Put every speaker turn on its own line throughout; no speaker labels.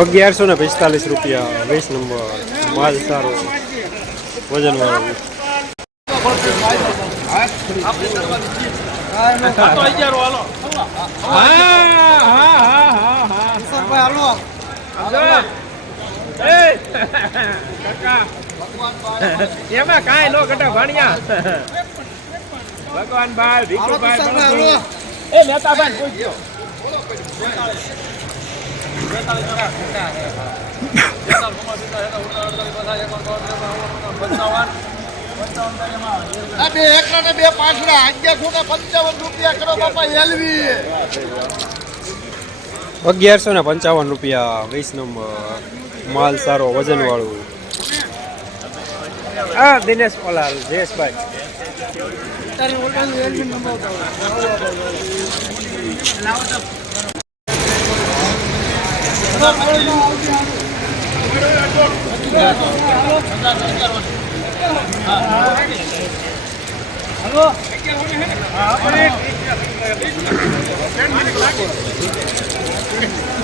અગિયારસો ને પિસ્તાલીસ રૂપિયા વીસ નંબર માલ સારો. વજન વાળો.
એમાં કાંઈ નો ઘટા ભણ્યા. ભગવાન ભાઈ ભીખુભાઈ એ મહેતાભાઈ પૂછજો.
આ બે એકલા ને બે પાંચડા અગિયાર ખોટા પંચાવન રૂપિયા કરો બાપા એલવી
અગિયારસો ને પંચાવન રૂપિયા વીસ નંબર. માલ સારો વજન વાળું
હા દિનેશ પલાલ જયેશભાઈ.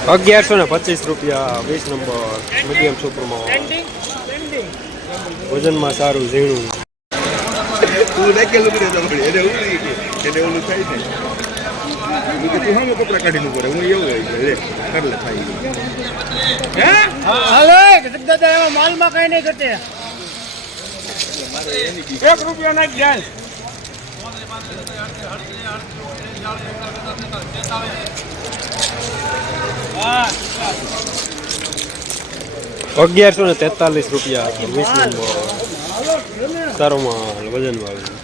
અગિયારસો ને પચીસ રૂપિયા વીસ નંબર મીડિયમ સુપરમાં ભોજનમાં સારું ઝીણું.
તું નાખેલું એને એવું એને ઓલું થાય હું કે તું કપડા કાઢીને પડે હું એવું હોય છે રે કરલે થાય
માલમાં કઈ નહીં ઘટે એક રૂપિયા નાખ
અગિયારસો ને તેતાલીસ રૂપિયા વીસ નંબર. સારો માલ, વજન વાળું.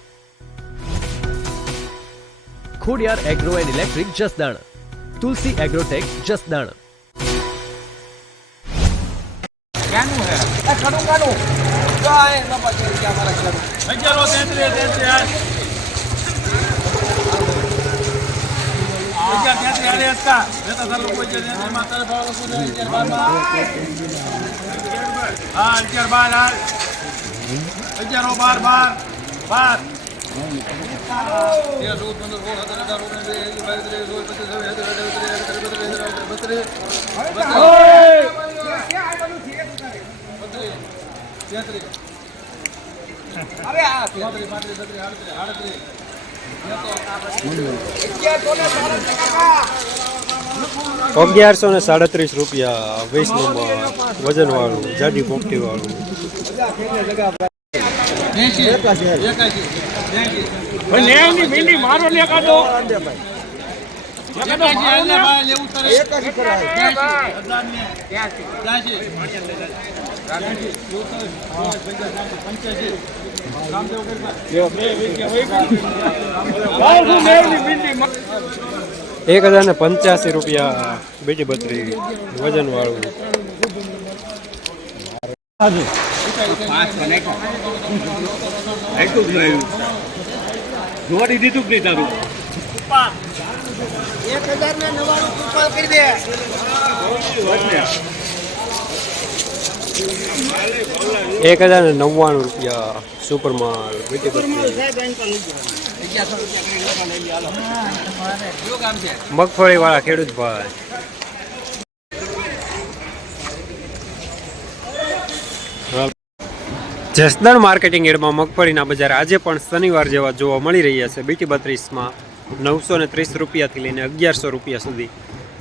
Khodiyar agro and electric Jasdan Tulsi agrotech Jasdan
અગિયારો તેત્રીસ તેત્રીસ અગિયાર તેત્રીસ હારે હતા જતા સાલ લોકો છે એમાં તારે ભાવ લોકો છે અગિયાર બારમાં હા અગિયાર બાર હાલ અગિયારો બાર બાર બાર તેર ચૌદ પંદર સોળ સત્તર અઢાર ઓગણીસ વીસ બાવીસ ત્રેવીસ ચોવીસ પચીસ છવ્વીસ સત્તાવીસ અઠ્યાવીસ
અગિયારસો ને સાડત્રીસ રૂપિયા વીસ નંબર વજન વાળું જાડી પોપટી વાળું
નેવની ભીંડી મારો લે કાઢો
એક હજાર ને પંચ્યાસી રૂપિયા બીજી બત્રી વજન વાળું
આટલું જ નહીં જોડી દીધું જ નહીં તારું
એક હજાર ને નવાણું કૃપા કરી દે
એક હજાર ને નવ્વાણું રૂપિયા સુપર માલ મગફળી વાળા ખેડૂત ભાઈ જસદણ માર્કેટિંગ એડમાં મગફળીના બજાર આજે પણ શનિવાર જેવા જોવા મળી રહ્યા છે. બીટી બત્રીસમાં નવસો ને ત્રીસ રૂપિયાથી લઈને અગિયારસો રૂપિયા સુધી.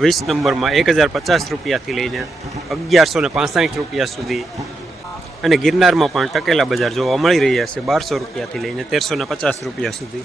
વીસ નંબરમાં એક હજાર પચાસ રૂપિયાથી લઈને અગિયારસો ને પાસઠ રૂપિયા સુધી. અને ગિરનારમાં પણ ટકેલા બજાર જોવા મળી રહ્યા છે. બારસો રૂપિયાથી લઈને તેરસો ને પચાસ રૂપિયા સુધી.